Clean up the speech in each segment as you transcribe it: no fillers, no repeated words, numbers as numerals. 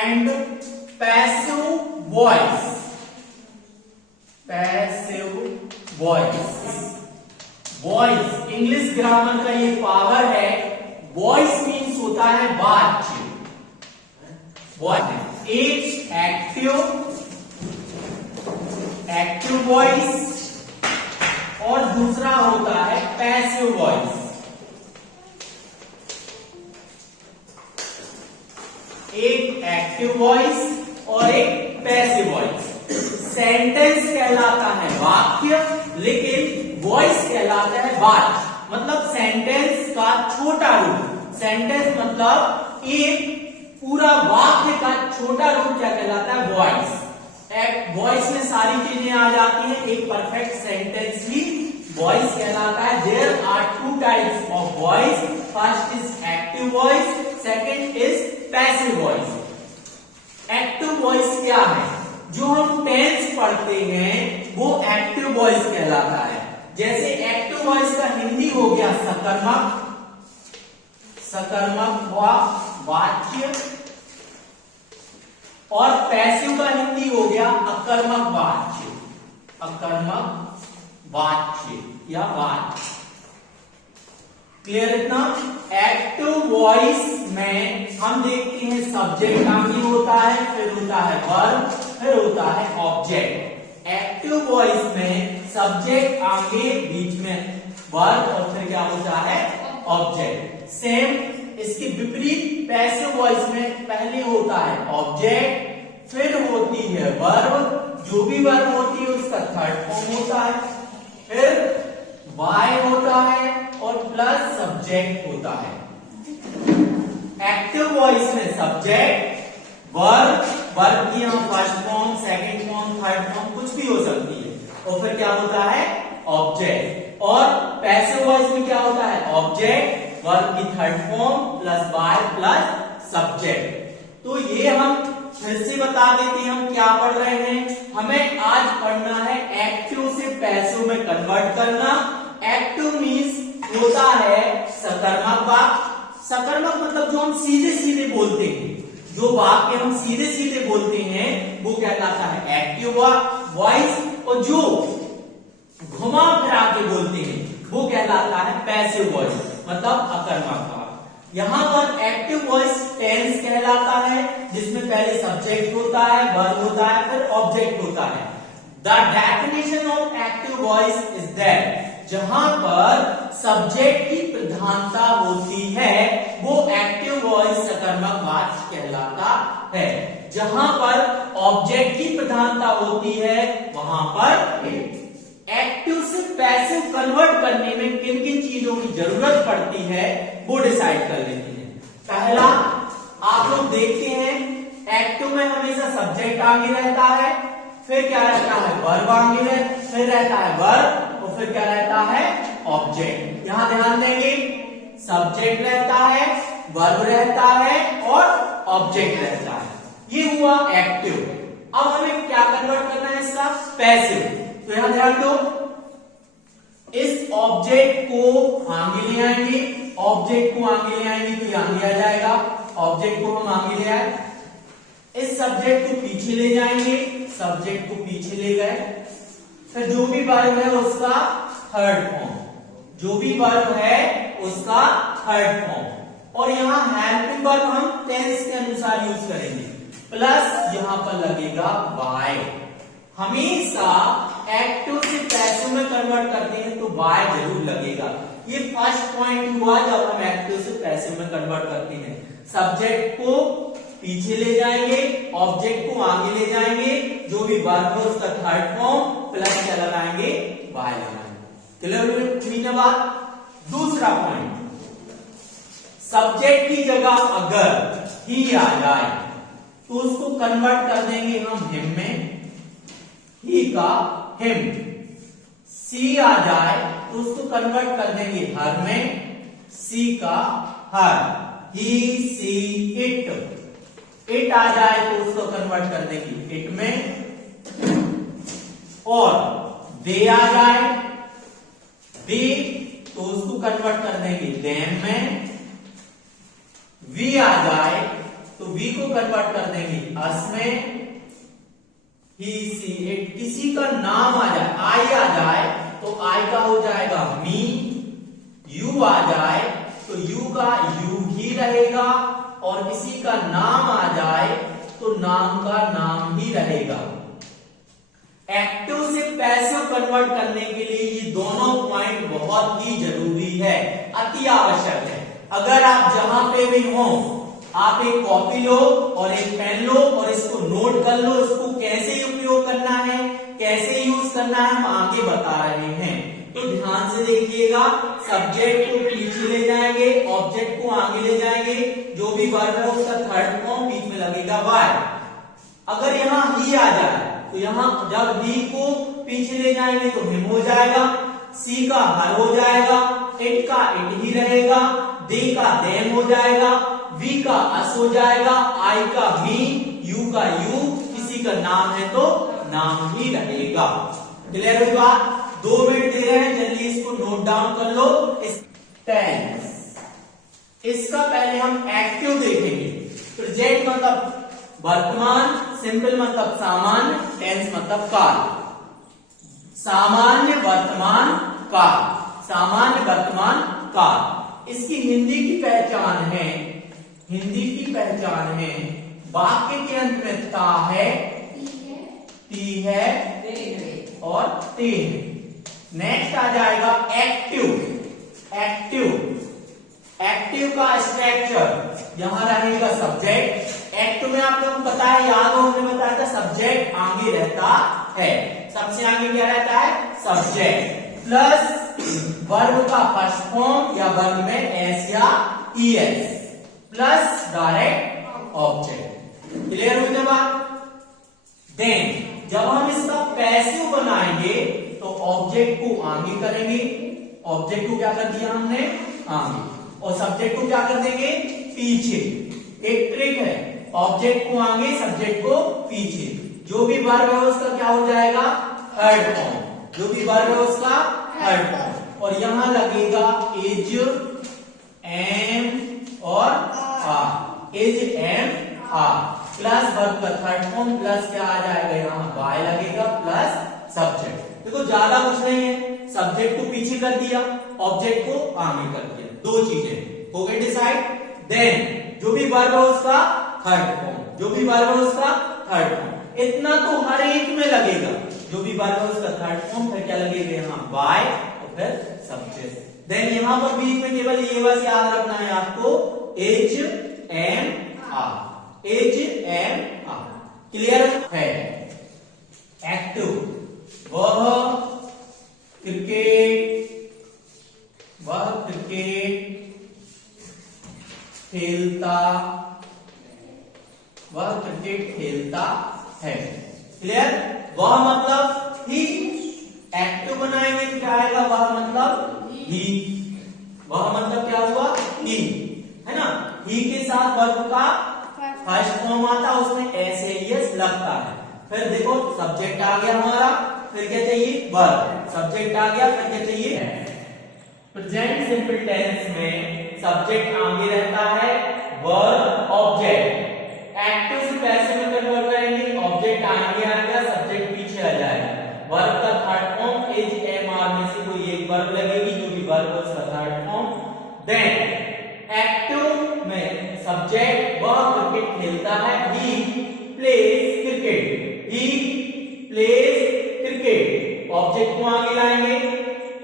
And passive voice. Passive voice, voice English grammar का ये power है। वॉइस मीन्स होता है बातचीत। एक एक्टिव वॉइस और दूसरा होता है पैसिव वॉइस। एक एक्टिव वॉइस और एक पैसिव वॉइस। सेंटेंस कहलाता है वाक्य, लेकिन वॉइस कहलाता है बात। मतलब सेंटेंस का छोटा रूप। सेंटेंस मतलब एक पूरा वाक्य का छोटा रूप क्या कहलाता है? वॉइस। वॉइस में सारी चीजें आ जाती हैं। एक परफेक्ट सेंटेंस ही वॉइस कहलाता है। There are two types of voice. First is active voice, second is passive voice. Active voice क्या है? जो हम टेंस पढ़ते हैं वो एक्टिव वॉइस कहलाता है। जैसे एक्टिव वॉइस का हिंदी हो गया सकर्मक, सकर्मक वाच्य, और पैसिव का हिंदी हो गया अकर्मक वाच्य, अकर्मक वाच्य या वाच्य। क्लियर इतना? एक्टिव वॉइस में हम देखते हैं सब्जेक्ट आगे होता है, फिर होता है वर्ब, फिर होता है ऑब्जेक्ट। एक्टिव वॉइस में सब्जेक्ट आगे, बीच में वर्ब और फिर क्या होता है? ऑब्जेक्ट। सेम इसके विपरीत पैसिव वॉइस में पहले होता है ऑब्जेक्ट, फिर होती है वर्ब, जो भी वर्ब होती है उसका थर्ड फॉर्म होता है, फिर वाई होता है और प्लस सब्जेक्ट होता है। एक्टिव वॉइस में सब्जेक्ट, वर्ब, वर्ब की यहां first form, second form, third form कुछ भी हो सकती है, और फिर क्या होता है? ऑब्जेक्ट। और पैसिव वॉइस में क्या होता है? ऑब्जेक्ट, वर्ब की third form plus Y plus subject. तो ये हम फिर से बता देते हैं हम क्या पढ़ रहे हैं। हमें आज पढ़ना है एक्टिव से पैसिव में कन्वर्ट करना। एक्टिव मीन्स होता है सकर्मक वाक्य। सकर्मक मतलब जो हम सीधे सीधे बोलते हैं, जो वाक्य हम सीधे सीधे बोलते हैं वो कहलाता है एक्टिव वॉइस, और जो घुमा फिरा के बोलते हैं वो कहलाता है पैसिव वॉइस, मतलब अकर्मक वाक्य। यहां पर एक्टिव वॉइस टेंस कहलाता है, जिसमें पहले सब्जेक्ट होता है, वर्ब होता है, फिर ऑब्जेक्ट होता है। The definition of active voice is that, जहां पर सब्जेक्ट की प्रधानता होती है वो एक्टिव वॉइस सकर्मक वाच्य कहलाता है। जहां पर ऑब्जेक्ट की प्रधानता होती है वहां पर एक्टिव से पैसिव कन्वर्ट करने में किन किन चीजों की जरूरत पड़ती है वो डिसाइड कर लेते हैं। पहला, आप लोग देखते हैं एक्टिव में हमेशा सब्जेक्ट आगे रहता है, फिर क्या रहता है? वर्ब आगे, फिर रहता है वर्ब, और फिर क्या रहता है? ऑब्जेक्ट। यहां ध्यान देंगे, सब्जेक्ट रहता है, वर्ब रहता है और ऑब्जेक्ट रहता है। ये हुआ एक्टिव। अब हमें क्या कन्वर्ट करना है इसका? पैसिव। तो यहां ध्यान दो, इस ऑब्जेक्ट को आगे ले आएंगे, ऑब्जेक्ट को आगे ले आएंगे तो यहां आ जाएगा, ऑब्जेक्ट को हम आगे ले आए, इस सब्जेक्ट को पीछे ले जाएंगे, सब्जेक्ट को पीछे ले गए, फिर जो भी वर्ब है उसका थर्ड फॉर्म, जो भी वर्ब है उसका थर्ड फॉर्म, और यहां हेल्पिंग वर्ब हम टेंस के अनुसार यूज करेंगे, प्लस यहां पर लगेगा वाई। हमेशा एक्टिव से पैसिव में कन्वर्ट करते हैं तो वाई जरूर लगेगा। ये फर्स्ट पॉइंट हुआ जब हम एक्टिव से पैसिव में कन्वर्ट करते हैं। सब्जेक्ट को पीछे ले जाएंगे, ऑब्जेक्ट को आगे ले जाएंगे, जो भी वर्ब है उसका थर्ड फॉर्म, प्लस क्या लगाएंगे? वाई लगाएंगे। क्लियर हुई ना बात? दूसरा पॉइंट, सब्जेक्ट की जगह अगर ही आ जाए तो उसको कन्वर्ट कर देंगे हम हिम में, ही का हिम। सी आ जाए तो उसको कन्वर्ट कर देंगे हर में, सी का हर। ही, सी, इट। इट आ जाए तो उसको कन्वर्ट कर देंगे इट में, और दे आ जाए, दे, तो उसको कन्वर्ट कर देंगे देम में। वी आ जाए तो वी को कन्वर्ट कर देंगे अस में, ही सी इट, किसी का नाम आ जाए, आई आ जाए तो आई का हो जाएगा मी, यू आ जाए तो यू का यू ही रहेगा, और किसी का नाम आ जाए तो नाम का नाम ही रहेगा। एक्टिव से पैसिव कन्वर्ट करने के लिए ये दोनों पॉइंट बहुत ही जरूरी है, अति आवश्यक है। अगर आप जहां पे भी हो, आप एक कॉपी लो और एक पेन लो और इसको नोट कर लो, इसको कैसे उपयोग करना है, कैसे यूज करना है, हम आगे बता रहे हैं। तो ध्यान से देखिएगा, सब्जेक्ट को पीछे ले जाएंगे, ऑब्जेक्ट को आगे ले जाएंगे, जो भी वर्ब है उसका थर्ड फॉर्म बीच में लगेगा वाई। अगर यहाँ ही आ जाए तो यहाँ जब ही को पीछे ले जाएंगे तो हिम हो जाएगा, सी का हर हो जाएगा, इट का इट ही रहेगा, दे का देम हो जाएगा, वी का अस हो जाएगा, आई का मी, यू का यू, किसी का नाम है तो नाम ही रहेगा। क्लियर हुई बात? 2 मिनट दे रहे हैं, जल्दी इसको नोट डाउन कर लो। टेंस, इसका पहले हम एक्टिव देखेंगे। प्रेजेंट मतलब वर्तमान, सिंपल मतलब सामान्य, टेंस मतलब काल। सामान्य वर्तमान काल, सामान्य वर्तमान काल। इसकी हिंदी की पहचान है, हिंदी की पहचान है, वाक्य के अंत में ता है, ती है और ते है। नेक्स्ट आ जाएगा एक्टिव। एक्टिव, एक्टिव का स्ट्रक्चर, यहां रहेगा सब्जेक्ट। एक्ट में आप लोगों को पता है, याद हो, हमने बताया था सब्जेक्ट आगे रहता है, सबसे आगे क्या रहता है? सब्जेक्ट प्लस वर्ब का फर्स्ट फॉर्म या वर्ब में एस या ES plus direct object. Clear हुई ना बात? देन जब हम इसका पैसिव बनाएंगे तो ऑब्जेक्ट को आगे करेंगे, ऑब्जेक्ट को क्या कर दिया हमने? आगे, और सब्जेक्ट को क्या कर देंगे? पीछे। एक ट्रिक है, ऑब्जेक्ट को आगे, सब्जेक्ट को पीछे। जो भी वर्ब है उसका क्या हो जाएगा? Third form. जो भी वर्ब है उसका थर्ड फॉर्म। और यहां लगेगा इज, एम और are. Is, am, are plus verb का थर्ड फॉर्म प्लस क्या आ जाएगा? यहाँ बाय लगेगा प्लस सब्जेक्ट। देखो ज्यादा कुछ नहीं है, सब्जेक्ट को पीछे कर दिया, ऑब्जेक्ट को आगे कर दिया, 2 चीजें हो गई डिसाइड। देन जो भी वर्ब है उसका थर्ड फॉर्म, जो भी वर्ब है उसका थर्ड फॉर्म। इतना तो हर एक में लगेगा, जो भी वर्ब है उसका थर्ड फॉर्म, फिर क्या लगेगा? यहाँ बाय और फिर सब्जेक्ट। देन यहाँ पर बीच में केवल ये बस याद रखना है आपको, H M R, H M R. Clear है? एक्टिव, वह क्रिकेट खेलता, वह क्रिकेट खेलता है। क्लियर? वह मतलब ही। एक्टिव बनाएंगे तो क्या आएगा? वह मतलब ही। वह मतलब क्या हुआ? ही, है ना? ही के साथ वर्ब का फर्स्ट फॉर्म आता, उसमें एस एस लगता है। फिर देखो सब्जेक्ट आ गया हमारा, फिर क्या चाहिए? वर्ब। सब्जेक्ट आ गया, फिर क्या चाहिए? प्रेजेंट सिंपल टेंस में सब्जेक्ट आगे रहता है, वर्ब ऑब्जेक्ट। एक्टिव से पैसिव में कन्वर्ट करेंगे, ऑब्जेक्ट आगे आएगा, सब्जेक्ट पीछे आ जाएगा। वर्ब का third form is, am, are में से कोई एक वर्ब लगेगी, जो भी वर्ब है उसका थर्ड फॉर्म। देन एक्टिव में सब्जेक्ट वह क्रिकेट खेलता है, he plays cricket, he plays cricket. Object को आगे लाएंगे,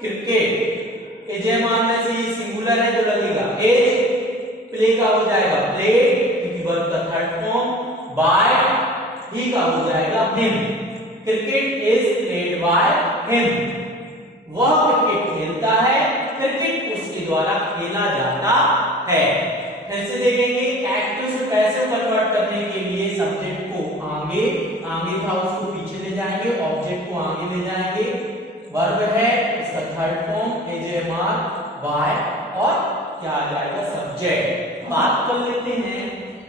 क्रिकेट। एजेमान में से ये सिंगुलर है तो लगेगा एज, प्ले का हो जाएगा प्ले क्योंकि वर्ब का थर्ड फॉर्म, बाय ही का हो जाएगा him. Cricket is played by him. वह क्रिकेट खेलता है, क्रिकेट उसके द्वारा खेला जाता है। फिर से देखेंगे, एक्टिव से पैसिव कन्वर्ट करने के लिए सब्जेक्ट को आगे था उसको पीछे ले जाएंगे, ऑब्जेक्ट को आगे ले जाएंगे। वर्ब है इसका third form is, am, are, by और क्या आ जाएगा? सब्जेक्ट। बात कर लेते हैं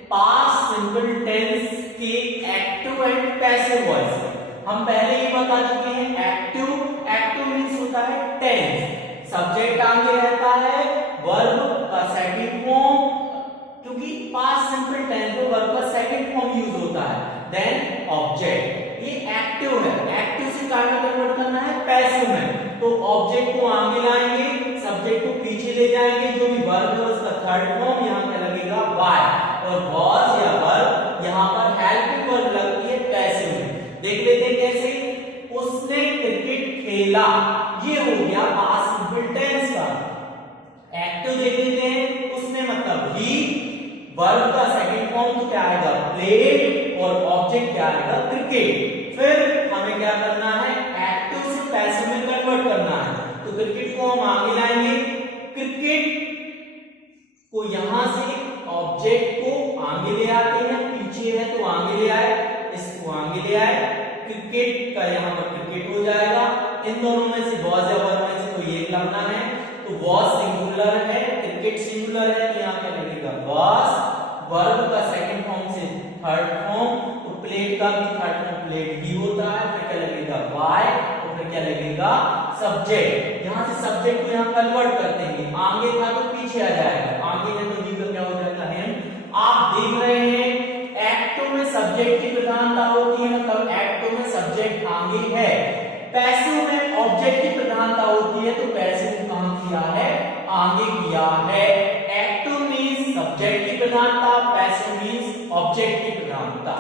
पास्ट सिंपल टेंस के एक्टिव एंड पैसिव वॉइस। हम पहले ही बता चुके हैं, एक्टिव मींस होता है टेंस, सब्जेक्ट आगे रहता है, वर्ब का सेकंड फॉर्म, क्योंकि पास्ट सिंपल टेंस में वर्ब चले जाएंगे, जो भी वर्ब है उसका थर्ड फॉर्म यहाँ क्या लगेगा वाई, और वॉज या वर्ब यहाँ पर हेल्पिंग वर्ब लगती है पैसिव में। देख लेते हैं कैसे। उसने क्रिकेट खेला, ये हो गया पास्ट सिंपल टेंस का। एक्टिव देख लेते हैं, उसने मतलब ही, वर्ब का सेकंड फॉर्म तो क्या आएगा प्लेड, और ऑब्जेक्ट क्या आएगा क्रिकेट। फिर हमें क्या करना है, एक्टिव से पैसिव में कन्वर्ट करना है। तो क्रिकेट को हम आगे लाएंगे, क्रिकेट को यहां से ऑब्जेक्ट को आगे ले आते हैं, पीछे है तो आगे ले आए, इसको आगे ले आए, क्रिकेट का यहाँ पर क्रिकेट हो जाएगा। इन दोनों में से वॉज या वर्ब में से कोई एक लगना है, तो वॉज सिंगुलर है, क्रिकेट सिंगुलर है, तो यहाँ क्या लगेगा वॉज। वर्ब का सेकंड फॉर्म से थर्ड फॉर्म, तो प्लेड का भी थर्ड फॉर्म प्लेड ही होता है। फिर क्या लगेगा वाई, और फिर क्या लगेगा सब्जेक्ट। यहाँ से सब्जेक्ट को यहाँ कन्वर्ट करते हैं, आगे था तो पीछे आ जाएगा, आगे है तो जी का क्या हो जाता है। आप देख रहे हैं एक्टिव में सब्जेक्ट की प्रधानता होती है, मतलब एक्टिव में सब्जेक्ट आगे है। पैसिव में ऑब्जेक्ट की प्रधानता होती है, तो पैसिव को कहां किया है, आगे किया है। एक्टिव मींस सब्जेक्ट की प्रधानता, पैसिव मींस ऑब्जेक्ट की प्रधानता।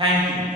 Thank you.